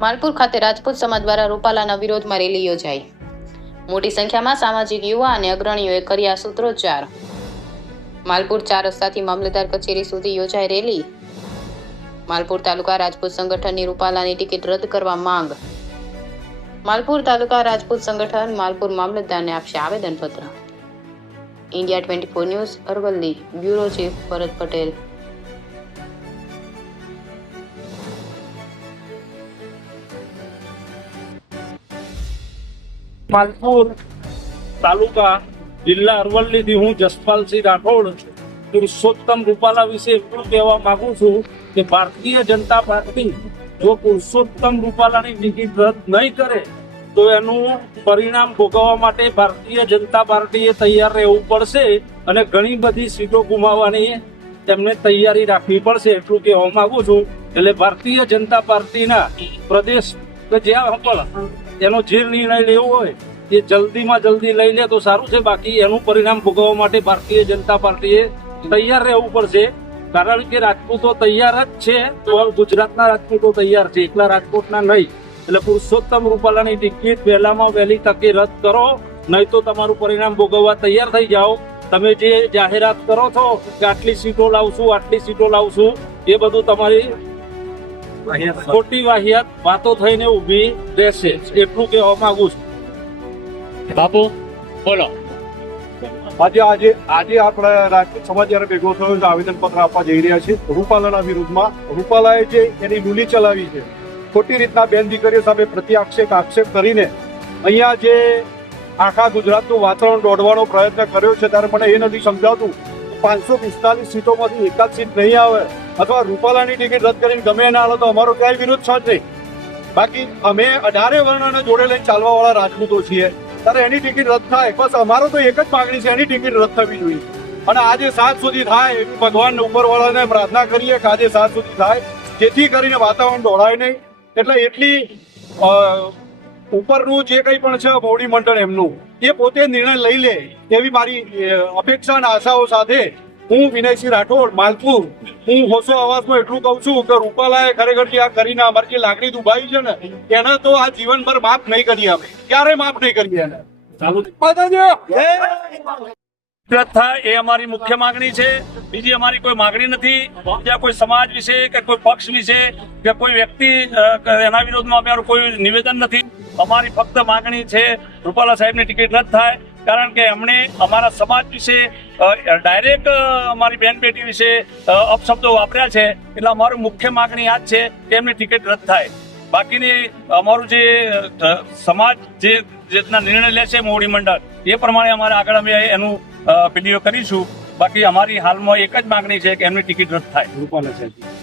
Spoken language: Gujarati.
માલપુર ખાતે રાજપૂત સમાજ દ્વારા રૂપાલાના વિરોધમાં રેલી યોજાઈ. મોટી સંખ્યામાં સામાજિક યુવા અને અગ્રણીઓએ કર્યા સૂત્રોચ્ચાર. માલપુર 4 રસ્તાથી મામલતદાર કચેરી સુધી યોજાઈ રેલી. માલપુર તાલુકા રાજપૂત સંગઠનની રૂપાલાની ટિકિટ રદ કરવા માંગ. માલપુર તાલુકા રાજપૂત સંગઠન માલપુર મામલતદારને આપશે આવેદનપત્ર. India 24 news Aravalli, bureau chief Bharat Patel. Malpur તાલુકા જિલ્લા અરવલ્લીથી હું જસપાલસિંહ રાઠોડ પુરુષોત્તમ રૂપાલા વિશે એટલું કહેવા માંગુ છું કે ભારતીય જનતા પાર્ટી જો પુરુષોત્તમ રૂપાલાની ટિકિટ રદ નહીં કરે તો એનું પરિણામ ભોગવવા માટે ભારતીય જનતા પાર્ટીએ તૈયાર રહેવું પડશે અને ઘણી બધી સીટો ગુમાવવાની તેમને તૈયારી રાખવી પડશે એટલું કહેવા માંગુ છું. એટલે ભારતીય જનતા પાર્ટીના પ્રદેશ કે જ્યાં પણ એનો જે નિર્ણય લેવો હોય એ જલ્દીમાં જલ્દી લઈ લે તો સારું છે. બાકી એનું પરિણામ ભોગવવા માટે ભારતીય જનતા પાર્ટીએ તૈયાર રહેવું પડશે. કારણ કે રાજપૂતો તૈયાર જ છે, તો ગુજરાતના રાજપૂતો તૈયાર છે, એકલા રાજકોટના નહીં. એટલે પુરુષોત્તમ રૂપાલાની ટિકિટ વહેલામાં વહેલી તકે રદ કરો, નહીં તો તમારું પરિણામ ભોગવવા તૈયાર થઈ જાઓ. તમે જે જાહેરાત કરો છો કે આટલી સીટો લાવશું એ બધું તમારી ખોટી વાહિયાત વાતો થઈને ઊભી રહેશે એટલું કહેવા માંગુ છું. બાપુ બોલો. આજે આપણે રાજપૂત સમાજ જયારે ભેગો થયો છે, આવેદન પત્ર આપવા જઈ રહ્યા છે રૂપાલાના વિરુદ્ધમાં. રૂપાલાએ જે એની લૂલી ચલાવી છે, ખોટી રીતના બેન દીકરીઓ સામે પ્રતિ આક્ષેપ કરીને અહીંયા જે આખા ગુજરાતનું વાતાવરણ દોડવાનો પ્રયત્ન કર્યો છે, ત્યારે મને એ નથી સમજાતું 545 સીટોમાંથી એકાદ સીટ નહીં આવે અથવા રૂપાલાની ટિકિટ રદ કરીને ગમે એના હાલો તો અમારો ક્યાંય વિરોધ છે જ નહીં. બાકી અમે 18 વર્ણને જોડે લઈને ચાલવા વાળા રાજપૂતો છીએ, ત્યારે એની ટિકિટ રદ થાય. બસ અમારો તો એક જ માગણી છે, એની ટિકિટ રદ થવી જોઈએ. અને આજે 7 સુધી થાય એવી ભગવાન ઉપરવાળાને પ્રાર્થના કરીએ કે આજે 7 સુધી થાય, જેથી કરીને વાતાવરણ દોડાય નહીં. એટલે એટલી ઉપરનું જે કંઈ પણ છે મોવડી મંડળ એમનું, એ પોતે નિર્ણય લઈ લે એવી મારી અપેક્ષા અને આશાઓ સાથે હું વિનયસિંહ રાઠોડ માલપુર હું હોશો અવાજમાં એટલું કહું છું કે રૂપાલાએ ખરેખર જે આ કરીને અમારી જે લાગણી દુભાઈ છે ને એને તો આ જીવનભર માફ નહીં કરીએ, અમે ક્યારેય માફ નહીં કરીએ એને. રદ થાય એ અમારી મુખ્ય માંગણી છે. બીજી અમારી કોઈ માંગણી નથી. ત્યાં કોઈ સમાજ વિશે કે કોઈ પક્ષ વિશે કે કોઈ વ્યક્તિ એના વિરોધમાં અમારું કોઈ નિવેદન નથી. અમારી ફક્ત માંગણી છે રૂપાલા સાહેબની ટિકિટ રદ થાય. કારણ કે એમણે અમારા સમાજ વિશે ડાયરેક્ટ અમારી બેન બેટી વિશે અપશબ્દો વાપર્યા છે. એટલે અમારું મુખ્ય માંગણી આ જ છે કે એમની ટિકિટ રદ થાય. બાકીની અમારું જે સમાજ જે રીતના નિર્ણય લેશે મોવડી મંડળ એ પ્રમાણે અમારે આગળ અમે એનું વિડીયો કરીશું. બાકી અમારી હાલમાં એક જ માંગણી છે કે એમની ટિકિટ રદ થાય. રૂપાલા સાહેબ